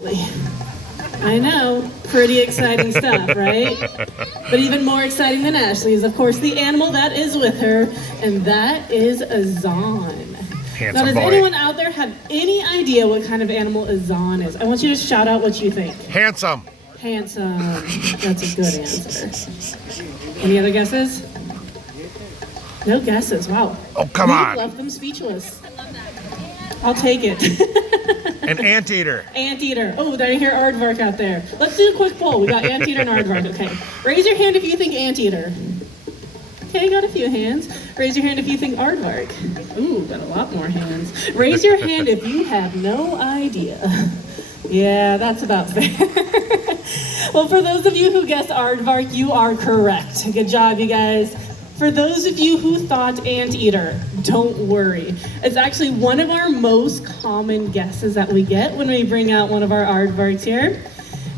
I know, pretty exciting stuff, right? But even more exciting than Ashley is, of course, the animal that is with her, and that is Azaan. Now, does anyone out there have any idea what kind of animal Azaan is? I want you to shout out what you think. Handsome. Handsome. That's a good answer. Any other guesses? No guesses. Wow. Oh, come on. Left them speechless. I'll take it. An anteater. Anteater. Oh, did I hear Aardvark out there? Let's do a quick poll. We got anteater and Aardvark. Okay. Raise your hand if you think anteater. Okay, got a few hands. Raise your hand if you think Aardvark. Ooh, got a lot more hands. Raise your hand if you have no idea. Yeah, that's about fair. Well, for those of you who guessed Aardvark, you are correct. Good job, you guys. For those of you who thought anteater, don't worry. It's actually one of our most common guesses that we get when we bring out one of our aardvarks here.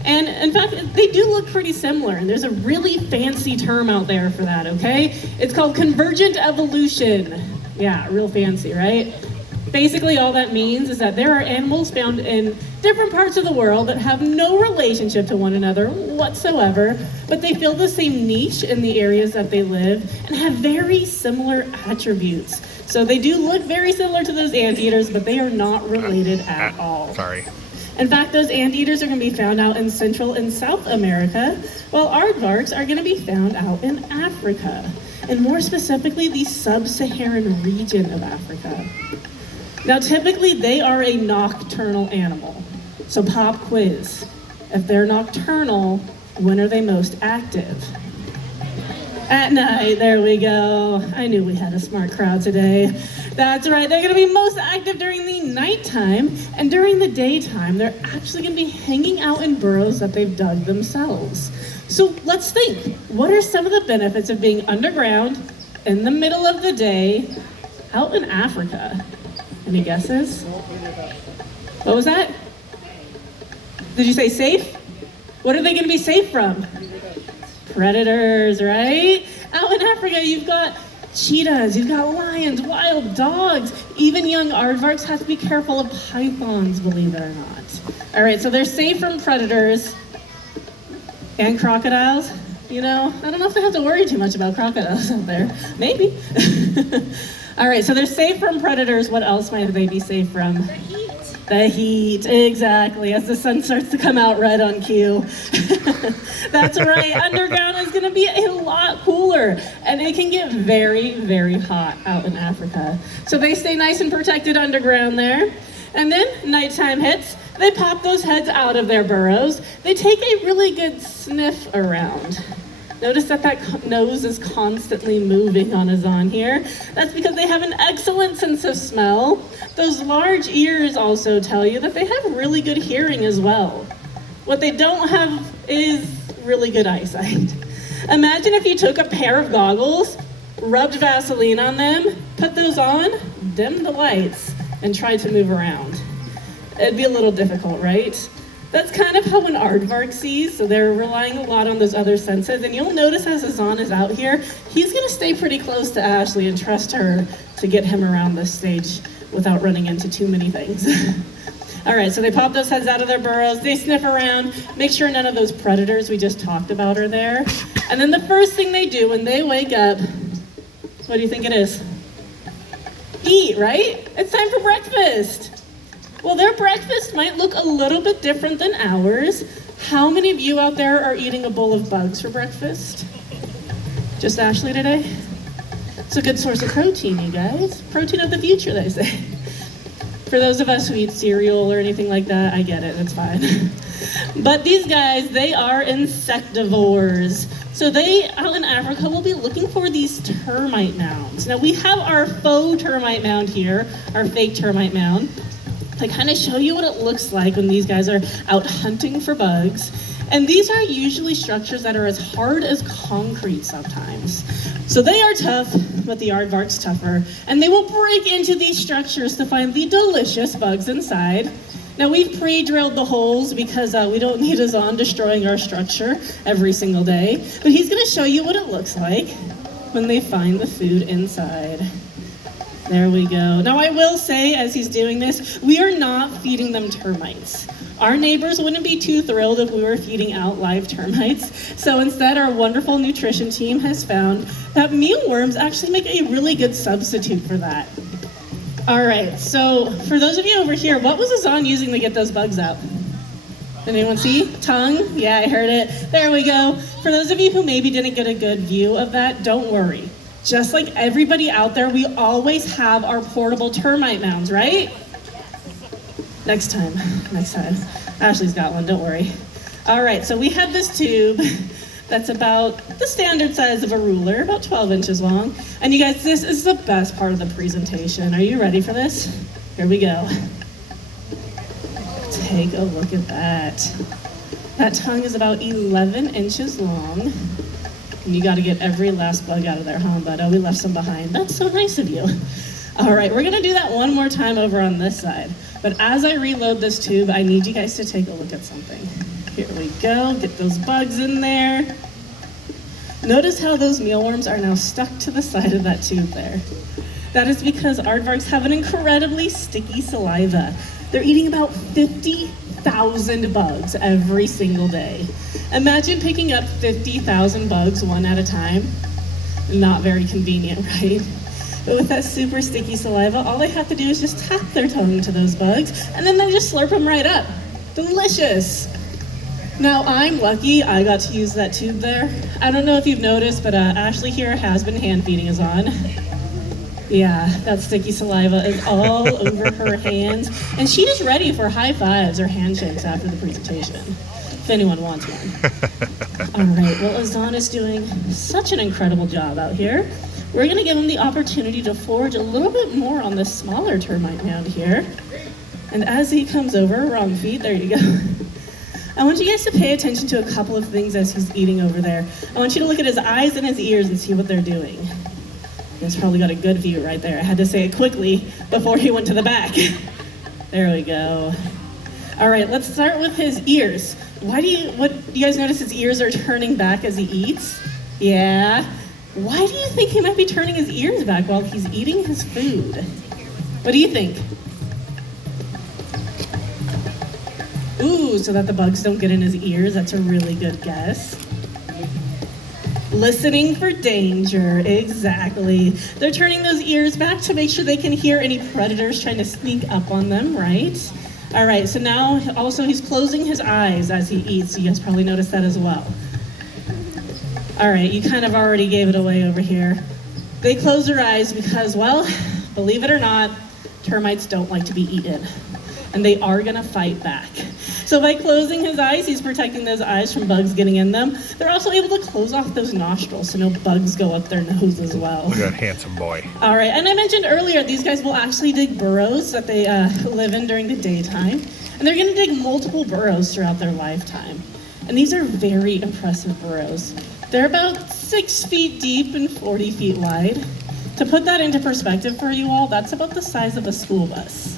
And in fact, they do look pretty similar, and there's a really fancy term out there for that, okay? It's called convergent evolution. Yeah, real fancy, right? Basically, all that means is that there are animals found in different parts of the world that have no relationship to one another whatsoever, but they fill the same niche in the areas that they live and have very similar attributes. So they do look very similar to those anteaters, but they are not related at all. Sorry. In fact, those anteaters are going to be found out in Central and South America, while aardvarks are going to be found out in Africa, and more specifically, the sub-Saharan region of Africa. Now, typically, they are a nocturnal animal. So pop quiz. If they're nocturnal, when are they most active? At night, there we go. I knew we had a smart crowd today. That's right, they're gonna be most active during the nighttime, and during the daytime, they're actually gonna be hanging out in burrows that they've dug themselves. So let's think, what are some of the benefits of being underground, in the middle of the day, out in Africa? Any guesses? What was that? Did you say safe? What are they gonna be safe from? Predators, right? Out in Africa, you've got cheetahs, you've got lions, wild dogs. Even young aardvarks have to be careful of pythons, believe it or not. All right, so they're safe from predators and crocodiles. You know, I don't know if they have to worry too much about crocodiles out there. Maybe. All right, so they're safe from predators. What else might they be safe from? The heat. The heat, exactly, as the sun starts to come out right on cue. That's right, underground is gonna be a lot cooler, and it can get very, very hot out in Africa. So they stay nice and protected underground there. And then nighttime hits, they pop those heads out of their burrows. They take a really good sniff around. Notice that nose is constantly moving on Azaan here. That's because they have an excellent sense of smell. Those large ears also tell you that they have really good hearing as well. What they don't have is really good eyesight. Imagine if you took a pair of goggles, rubbed Vaseline on them, put those on, dimmed the lights, and tried to move around. It'd be a little difficult, right? That's kind of how an aardvark sees, so they're relying a lot on those other senses. And you'll notice as Azaan is out here, he's gonna stay pretty close to Ashley and trust her to get him around this stage without running into too many things. All right, so they pop those heads out of their burrows, they sniff around, make sure none of those predators we just talked about are there. And then the first thing they do when they wake up, what do you think it is? Eat, right? It's time for breakfast. Well, their breakfast might look a little bit different than ours. How many of you out there are eating a bowl of bugs for breakfast? Just Ashley today? It's a good source of protein, you guys. Protein of the future, they say. For those of us who eat cereal or anything like that, I get it, it's fine. But these guys, they are insectivores. So they, out in Africa, will be looking for these termite mounds. Now we have our faux termite mound here, our fake termite mound, to kind of show you what it looks like when these guys are out hunting for bugs. And these are usually structures that are as hard as concrete sometimes. So they are tough, but the aardvark's tougher. And they will break into these structures to find the delicious bugs inside. Now we've pre-drilled the holes because we don't need Azaan destroying our structure every single day. But he's gonna show you what it looks like when they find the food inside. There we go. Now I will say, as he's doing this, we are not feeding them termites. Our neighbors wouldn't be too thrilled if we were feeding out live termites. So instead, our wonderful nutrition team has found that mealworms actually make a really good substitute for that. All right, so for those of you over here, what was Azaan using to get those bugs out? Anyone see? Tongue? Yeah, I heard it. There we go. For those of you who maybe didn't get a good view of that, don't worry. Just like everybody out there, we always have our portable termite mounds, right? Next time. Ashley's got one, don't worry. All right, so we have this tube that's about the standard size of a ruler, about 12 inches long. And you guys, this is the best part of the presentation. Are you ready for this? Here we go. Take a look at that. That tongue is about 11 inches long. And you gotta get every last bug out of there, huh, bud? Oh, we left some behind. That's so nice of you. All right, we're gonna do that one more time over on this side. But as I reload this tube, I need you guys to take a look at something. Here we go, get those bugs in there. Notice how those mealworms are now stuck to the side of that tube there. That is because aardvarks have an incredibly sticky saliva. They're eating about 50,000 bugs every single day. Imagine picking up 50,000 bugs one at a time. Not very convenient, right? But with that super sticky saliva, all they have to do is just tap their tongue to those bugs, and then they just slurp them right up. Delicious. Now, I'm lucky I got to use that tube there. I don't know if you've noticed, but Ashley here has been hand feeding Azaan. Yeah, that sticky saliva is all over her hands, and she is ready for high fives or handshakes after the presentation, if anyone wants one. All right, well, Azaan is doing such an incredible job out here. We're gonna give him the opportunity to forage a little bit more on this smaller termite mound here. And as he comes over, wrong feet, there you go. I want you guys to pay attention to a couple of things as he's eating over there. I want you to look at his eyes and his ears and see what they're doing. You guys probably got a good view right there. I had to say it quickly before he went to the back. There we go. All right, let's start with his ears. Do you guys notice his ears are turning back as he eats? Yeah. Why do you think he might be turning his ears back while he's eating his food? What do you think? Ooh, so that the bugs don't get in his ears. That's a really good guess. Listening for danger, exactly. They're turning those ears back to make sure they can hear any predators trying to sneak up on them, right? All right, so now also he's closing his eyes as he eats. You guys probably noticed that as well. All right, you kind of already gave it away over here. They close their eyes because, well, believe it or not, termites don't like to be eaten. And they are gonna fight back. So by closing his eyes, he's protecting those eyes from bugs getting in them. They're also able to close off those nostrils so no bugs go up their nose as well. Look at that handsome boy. All right, and I mentioned earlier, these guys will actually dig burrows that they live in during the daytime. And they're gonna dig multiple burrows throughout their lifetime. And these are very impressive burrows. They're about 6 feet deep and 40 feet wide. To put that into perspective for you all, that's about the size of a school bus.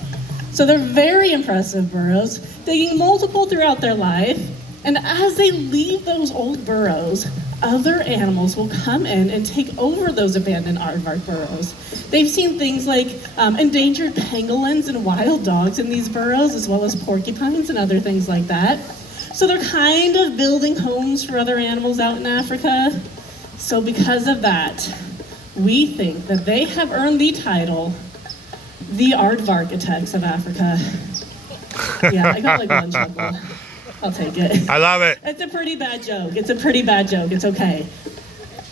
So they're very impressive burrows, digging multiple throughout their life. And as they leave those old burrows, other animals will come in and take over those abandoned aardvark burrows. They've seen things like endangered pangolins and wild dogs in these burrows, as well as porcupines and other things like that. So they're kind of building homes for other animals out in Africa. So because of that, we think that they have earned the title, the Aardvark attacks of Africa. Yeah, I got like one chuckle. I'll take it. I love it. It's a pretty bad joke. It's okay.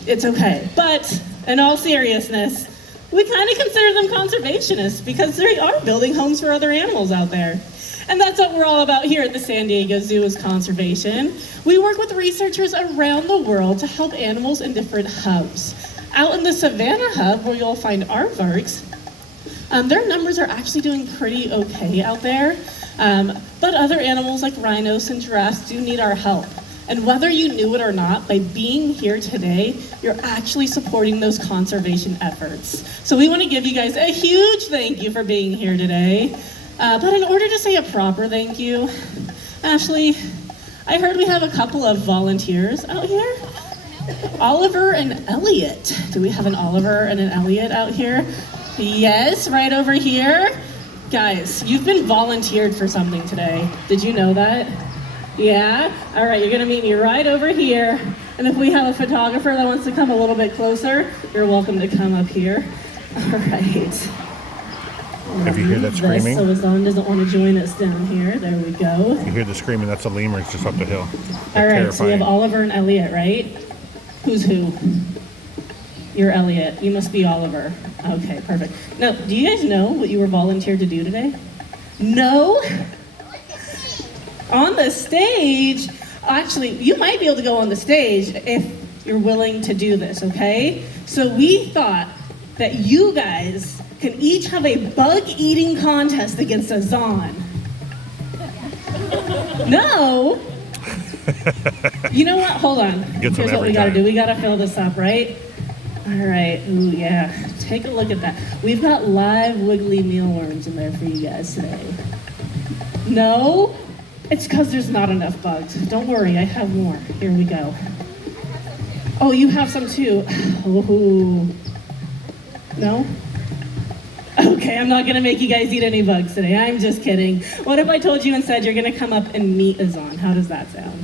It's okay. But in all seriousness, we kind of consider them conservationists because they are building homes for other animals out there. And that's what we're all about here at the San Diego Zoo, is conservation. We work with researchers around the world to help animals in different hubs. Out in the Savannah hub, where you'll find aardvarks, their numbers are actually doing pretty okay out there. But other animals like rhinos and giraffes do need our help. And whether you knew it or not, by being here today, you're actually supporting those conservation efforts. So we want to give you guys a huge thank you for being here today. But in order to say a proper thank you, Ashley, I heard we have a couple of volunteers out here. Oliver and Elliot. Do we have an Oliver and an Elliot out here? Yes, right over here. Guys, you've been volunteered for something today. Did you know that? Yeah? All right, you're gonna meet me right over here. And if we have a photographer that wants to come a little bit closer, you're welcome to come up here. All right. If you hear that screaming, so Azaan doesn't want to join us down here. There we go. you hear the screaming, that's the lemurs just up the hill. All right, Terrifying. so we have Oliver and Elliot, right? Who's who? You're Elliot. You must be Oliver. Okay, perfect. Now, do you guys know what you were volunteered to do today? No? On the stage? Actually, you might be able to go on the stage if you're willing to do this, okay? So we thought that you guys can each have a bug eating contest against Azaan. No? You know what? Hold on. Here's what we gotta do. We gotta fill this up, right? All right. Ooh, yeah. Take a look at that. We've got live wiggly mealworms in there for you guys today. No? It's because there's not enough bugs. Don't worry, I have more. Here we go. Oh, you have some too. Ooh. No? Okay, I'm not gonna make you guys eat any bugs today. I'm just kidding. What if I told you instead you're gonna come up and meet Azaan? How does that sound?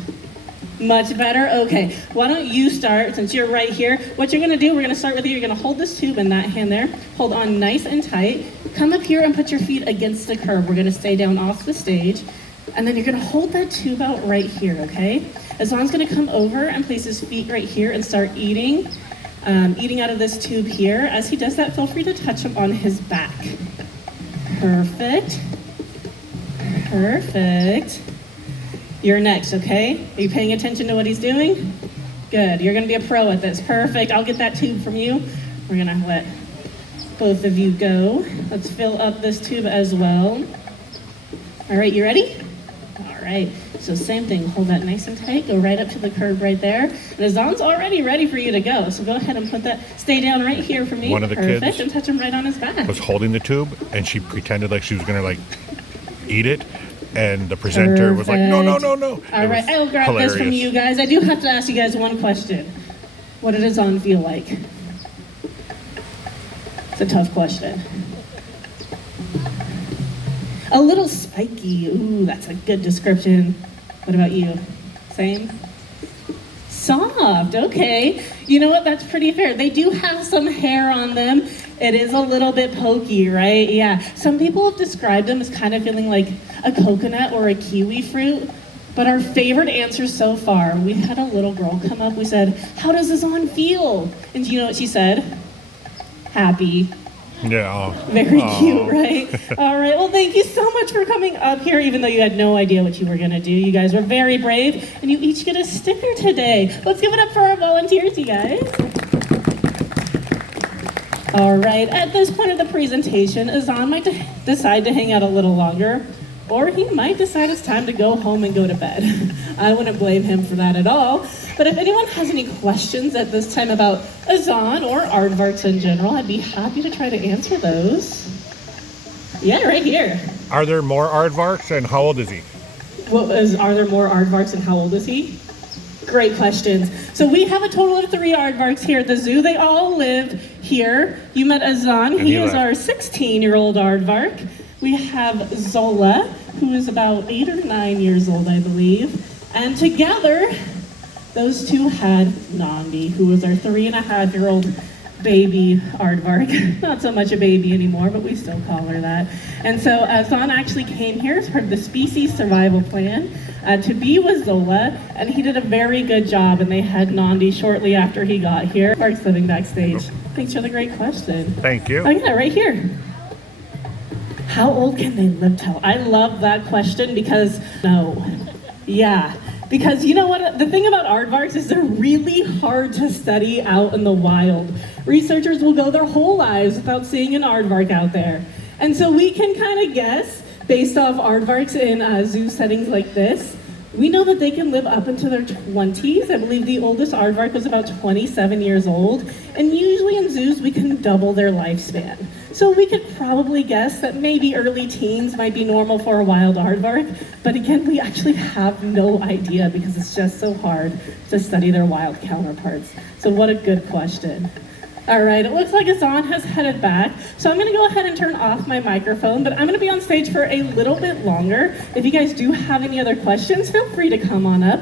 Much better? Okay. Why don't you start, since you're right here. What you're gonna do, we're gonna start with you. You're gonna hold this tube in that hand there. Hold on nice and tight. Come up here and put your feet against the curb. We're gonna stay down off the stage. And then you're gonna hold that tube out right here, okay? Azaan's gonna come over and place his feet right here and start eating out of this tube here. As he does that, feel free to touch him on his back. Perfect. Perfect. You're next, okay? Are you paying attention to what he's doing? Good, you're gonna be a pro at this. Perfect, I'll get that tube from you. We're gonna let both of you go. Let's fill up this tube as well. All right, you ready? All right, so same thing, hold that nice and tight, go right up to the curb right there. And Azaan's already ready for you to go, so go ahead and put that, stay down right here for me. One of the Perfect, kids and touch him right on his back. was holding the tube, and she pretended like she was gonna like eat it, and the presenter was like, no, no, no, no. All right, I'll grab this from you guys. I do have to ask you guys one question. What did Azaan feel like? It's a tough question. A little spiky. Ooh, that's a good description. What about you? Same? Soft, okay. You know what, that's pretty fair. They do have some hair on them. It is a little bit pokey, right? Yeah. Some people have described them as kind of feeling like a coconut or a kiwi fruit. But our favorite answer so far, we had a little girl come up, we said, how does Azaan feel? And do you know what she said? Happy. Yeah. Very cute, right? All right, well, thank you so much for coming up here, even though you had no idea what you were gonna do. You guys were very brave, and you each get a sticker today. Let's give it up for our volunteers, you guys. All right, at this point of the presentation, Azaan might decide to hang out a little longer, or he might decide it's time to go home and go to bed. I wouldn't blame him for that at all. But if anyone has any questions at this time about Azaan or aardvarks in general, I'd be happy to try to answer those. Yeah, right here. Are there more aardvarks, and how old is he? Are there more aardvarks and how old is he? Great questions. So we have a total of 3 aardvarks here at the zoo. They all live here. You met Azaan. He is our 16-year-old aardvark. We have Zola, who is about 8 or 9 years old, I believe. And together, those two had Nandi, who was our 3.5-year-old baby aardvark. Not so much a baby anymore, but we still call her that. And so Azaan actually came here as part of the species survival plan to be with Zola, and he did a very good job, and they had Nandi shortly after he got here. Park's living backstage. Thanks for the great question. Thank you. Oh yeah, right here. How old can they live till? I love that question because, no. Yeah, because you know what? The thing about aardvarks is they're really hard to study out in the wild. Researchers will go their whole lives without seeing an aardvark out there. And so we can kind of guess, based off aardvarks in zoo settings like this, we know that they can live up into their 20s. I believe the oldest aardvark was about 27 years old. And usually in zoos, we can double their lifespan. So we could probably guess that maybe early teens might be normal for a wild aardvark. But again, we actually have no idea because it's just so hard to study their wild counterparts. So what a good question. All right, it looks like Azaan has headed back, so I'm going to go ahead and turn off my microphone, but I'm going to be on stage for a little bit longer. If you guys do have any other questions, feel free to come on up.